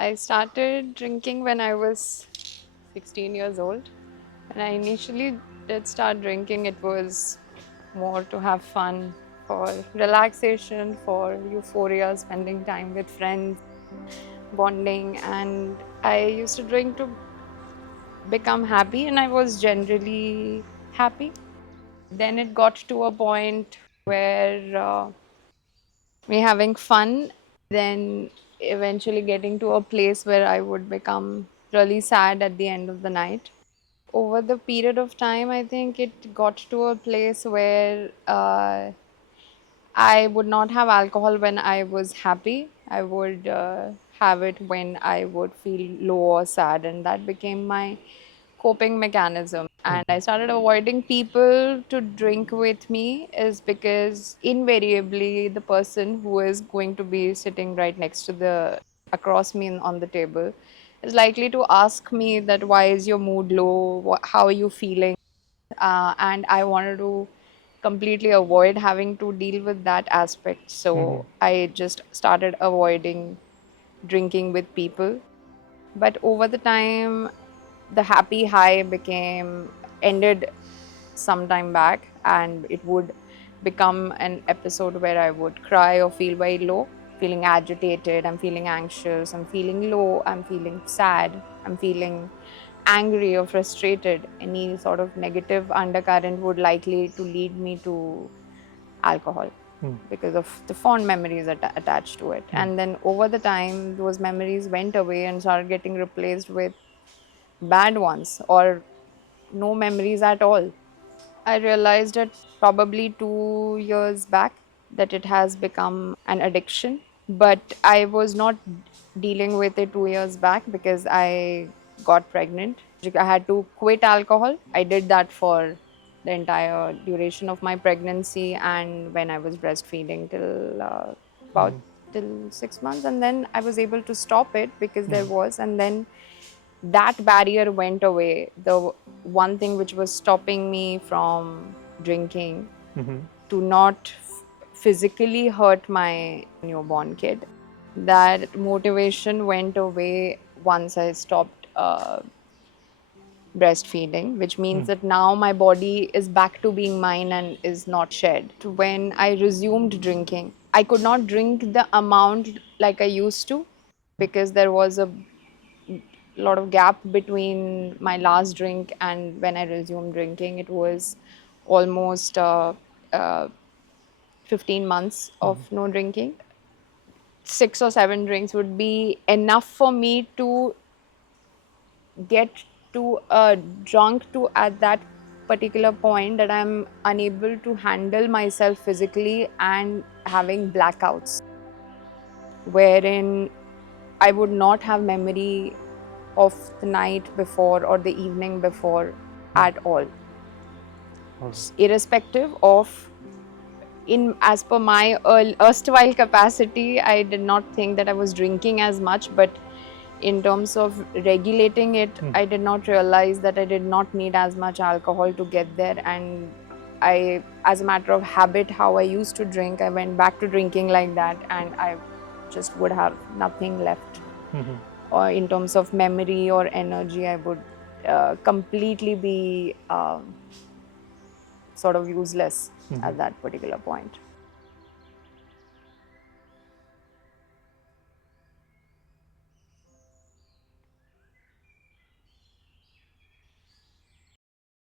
I started drinking when I was 16 years old. When I initially did start drinking, it was more to have fun, for relaxation, for euphoria, spending time with friends, bonding. And I used to drink to become happy, and I was generally happy. Then it got to a point where me having fun, then eventually getting to a place where I would become really sad at the end of the night. Over the period of time, I think it got to a place where I would not have alcohol when I was happy. I would have it when I would feel low or sad, and that became my coping mechanism. And I started avoiding people to drink with me, is because invariably the person who is going to be sitting right next to the across me on the table is likely to ask me that why is your mood low, how are you feeling, and I wanted to completely avoid having to deal with that aspect. So I just started avoiding drinking with people. But over the time, the happy high became ended some time back, and it would become an episode where I would cry or feel very low, feeling agitated, I'm feeling anxious, I'm feeling low, I'm feeling sad, I'm feeling angry or frustrated. Any sort of negative undercurrent would likely to lead me to alcohol because of the fond memories attached to it. And then over the time, those memories went away and started getting replaced with bad ones or no memories at all. I realized it probably 2 years back that it has become an addiction, but I was not dealing with it 2 years back because I got pregnant. I had to quit alcohol. I did that for the entire duration of my pregnancy and when I was breastfeeding till about till 6 months, and then I was able to stop it because there was, and then that barrier went away. The one thing which was stopping me from drinking to not physically hurt my newborn kid, that motivation went away once I stopped breastfeeding, which means that now my body is back to being mine and is not shared. When I resumed drinking, I could not drink the amount like I used to because there was a lot of gap between my last drink and when I resumed drinking. It was almost 15 months of no drinking. 6 or 7 drinks would be enough for me to get to drunk to at that particular point that I'm unable to handle myself physically and having blackouts, wherein I would not have memory of the night before or the evening before at all. Irrespective of, in as per my erstwhile capacity, I did not think that I was drinking as much, but in terms of regulating it, I did not realize that I did not need as much alcohol to get there. And I, as a matter of habit, how I used to drink, I went back to drinking like that, and I just would have nothing left. Or in terms of memory or energy, I would completely be sort of useless at that particular point.